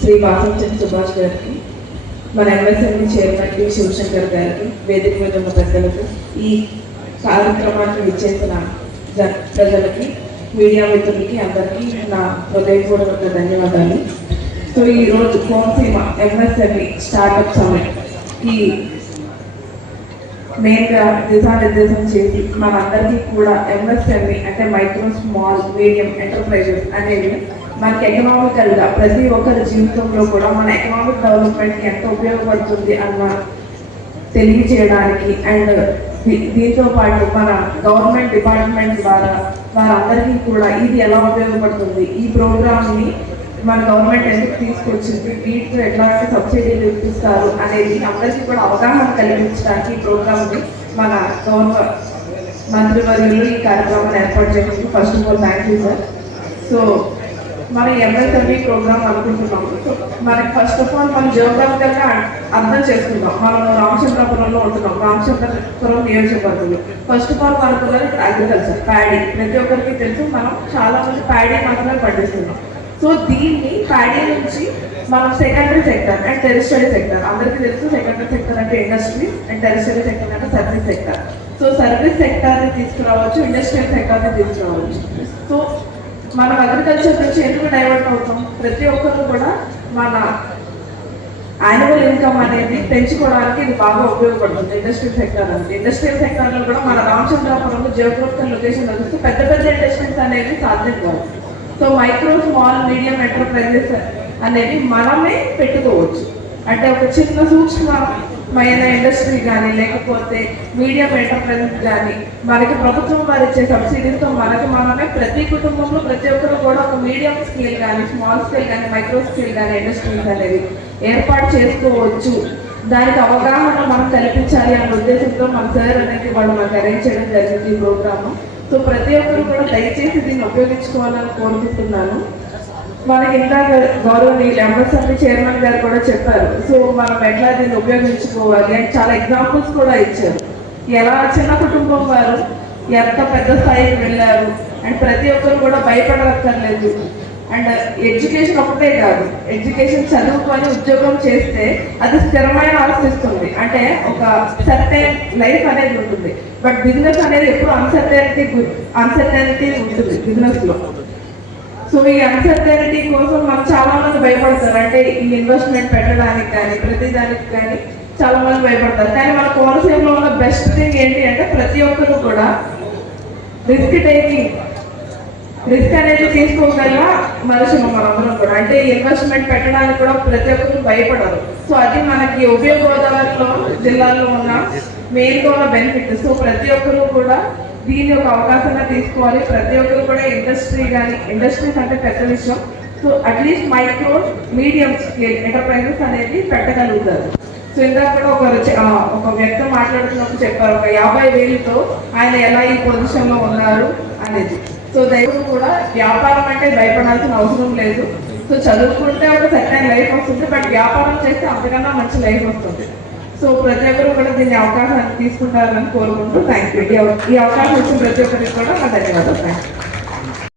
శ్రీ వాసంచంద్ర సుభాష్ గారికి మన MSME chairman D Shivshankar గారికి వేదిక మీద ఉన్న పెద్దలకు ఈ కార్యక్రమాన్ని విచ్చేసిన ప్రజలకి మీడియా మిత్రులకి అందరికీ నా హృదయపూర్వక ధన్యవాదాలు. సో ఈరోజు కోనసీమ ఎంఎస్ఎంఈ స్టార్టప్ సమిట్ ఈ మెయిన్గా దిశానిర్దేశం చేసి మనందరికీ కూడా ఎంఎస్ఎంఈ అంటే మైక్రో స్మాల్ మీడియం ఎంటర్ప్రైజెస్ అనేవి మనకి ఎకనామికల్గా ప్రతి ఒక్కరి జీవితంలో కూడా మన ఎకనామిక్ డెవలప్మెంట్ ఎంత ఉపయోగపడుతుంది అన్న తెలియజేయడానికి అండ్ దీంతో పాటు మన గవర్నమెంట్ డిపార్ట్మెంట్ ద్వారా వారందరికీ కూడా ఇది ఎలా ఉపయోగపడుతుంది? ఈ ప్రోగ్రామ్ని మన గవర్నమెంట్ ఎందుకు తీసుకొచ్చింది? వీటితో ఎట్లాంటి సబ్సిడీలు ఇప్పిస్తారు? అనేది అందరికీ కూడా అవగాహన కలిగించడానికి ఈ ప్రోగ్రామ్ని మన గవర్నమెంట్ మంత్రివర్యులు ఈ కార్యక్రమాన్ని ఏర్పాటు చేయడానికి first of all thank you sir so మన ఎంఎస్ఎంఈ ప్రోగ్రామ్ అనుకుంటున్నాం సో మనకి ఫస్ట్ ఆఫ్ ఆల్ మనం జియోగ్రాఫికల్గా అర్థం చేసుకుందాం. మనం రామచంద్రపురంలో ఉంటున్నాం. రామచంద్రపురం నియోజకవర్గంలో. ఫస్ట్ ఆఫ్ ఆల్ మనకు అగ్రికల్చర్ ప్యాడీ ప్రతి ఒక్కరికి తెలుసు మనం చాలా మంది ప్యాడీ మాత్రమే పండిస్తున్నాం. సో దీన్ని ప్యాడీ నుంచి మనం secondary sector and tertiary sector అందరికీ తెలుసు సెకండరీ సెక్టర్ అంటే ఇండస్ట్రీ అండ్ టెరిస్టరీ సెక్టర్ అంటే సర్వీస్ సెక్టర్ సో సర్వీస్ సెక్టర్ని తీసుకురావచ్చు ఇండస్ట్రియల్ సెక్టర్ని తీసుకురావచ్చు. సో మనం అగ్రికల్చర్ నుంచి ఎందుకు డైవర్ట్ అవుతాం? ప్రతి ఒక్కరు కూడా మన యాన్యువల్ ఇన్కమ్ అనేది పెంచుకోవడానికి ఇది బాగా ఉపయోగపడుతుంది. ఇండస్ట్రియల్ సెక్టర్ అనేది ఇండస్ట్రియల్ సెక్టర్లో కూడా మన రామచంద్రాపురంలో జియోగ్రఫికల్ లొకేషన్ చూస్తే పెద్ద పెద్ద ఇండస్ట్రీస్ అనేవి సాధ్యం కాదు so micro small medium enterprises అనేవి మనమే పెట్టుకోవచ్చు. అంటే ఒక చిన్న మైన ఇండస్ట్రీ కానీ లేకపోతే మీడియం ఎంటర్ప్రైజెస్ కానీ మనకి ప్రభుత్వం వారు ఇచ్చే సబ్సిడీస్తో మనకి మనమే ప్రతి కుటుంబంలో ప్రతి ఒక్కరు కూడా ఒక మీడియం స్కేల్ కానీ స్మాల్ స్కేల్ కానీ మైక్రో స్కేల్ కానీ ఇండస్ట్రీస్ అనేది ఏర్పాటు చేసుకోవచ్చు. దానికి అవగాహన మనం కల్పించాలి అనే ఉద్దేశంతో మన సార్ అనేది వాళ్ళు మనకు అరేంజ్ చేయడం జరిగింది ఈ ప్రోగ్రామ్. సో ప్రతి ఒక్కరు కూడా దయచేసి దీన్ని ఉపయోగించుకోవాలని కోరుకుంటున్నాను. మనకి ఇందాక గౌరవనీయులు ఎంఎస్ఎంఈ చైర్మన్ గారు కూడా చెప్పారు. సో మనం ఎట్లా దీన్ని ఉపయోగించుకోవాలి అని చాలా ఎగ్జాంపుల్స్ కూడా ఇచ్చారు. ఎలా చిన్న కుటుంబం వారు ఎంత పెద్ద స్థాయికి వెళ్ళారు అండ్ ప్రతి ఒక్కరు కూడా భయపడక్కర్లేదు. అండ్ ఎడ్యుకేషన్ ఒకటే కాదు ఎడ్యుకేషన్ చదువుకొని ఉద్యోగం చేస్తే అది స్థిరమైన ఆశిస్తుంది. అంటే ఒక సర్టైన్ లైఫ్ అనేది ఉంటుంది. బట్ బిజినెస్ అనేది ఎప్పుడు అన్సర్టైనిటీ అన్సర్టైనిటీ ఉంటుంది బిజినెస్లో సో ఈ అన్సర్టనిటీ కోసం మనం చాలా మంది భయపడతారు. అంటే ఈ ఇన్వెస్ట్మెంట్ పెట్టడానికి కానీ ప్రతి దానికి కానీ చాలా మంది భయపడతారు. కానీ మన కోనసీమలో ఉన్న బెస్ట్ థింగ్ ఏంటి అంటే ప్రతి ఒక్కరు కూడా రిస్క్ టేకింగ్ రిస్క్ అనేది తీసుకోగల మనుషులు మనందరం కూడా. అంటే ఇన్వెస్ట్మెంట్ పెట్టడానికి కూడా ప్రతి ఒక్కరు భయపడరు. సో అది మనకి ఉభయ గోదావరిలో జిల్లాలో ఉన్న మెయిన్గా ఉన్న బెనిఫిట్ సో ప్రతి ఒక్క దీన్ని ఒక అవకాశంగా తీసుకోవాలి. ప్రతి ఒక్కరు కూడా ఇండస్ట్రీ కానీ ఇండస్ట్రీస్ అంటే పెద్ద విషయం. So at least micro medium scale enterprises అనేది పెట్టగలుగుతారు. సో ఇందాక కూడా ఒక ఒక వ్యక్తి మాట్లాడుతున్నప్పుడు చెప్పారు. ఒక యాభై వేలతో ఆయన ఎలా ఈ పొజిషన్లో ఉన్నారు అనేది. సో దయచేసి కూడా వ్యాపారం అంటే భయపడాల్సిన అవసరం లేదు. సో చదువుకుంటే ఒక సరైన లైఫ్ వస్తుంది బట్ వ్యాపారం చేస్తే అంతకన్నా మంచి లైఫ్ వస్తుంది. సో ప్రతి ఒక్కరు కూడా దీన్ని అవకాశాన్ని తీసుకుంటారని కోరుకుంటూ థ్యాంక్ యూ ఈ అవకాశం వచ్చిన ప్రతి ఒక్కరికి కూడా నా ధన్యవాదాలు. Thank you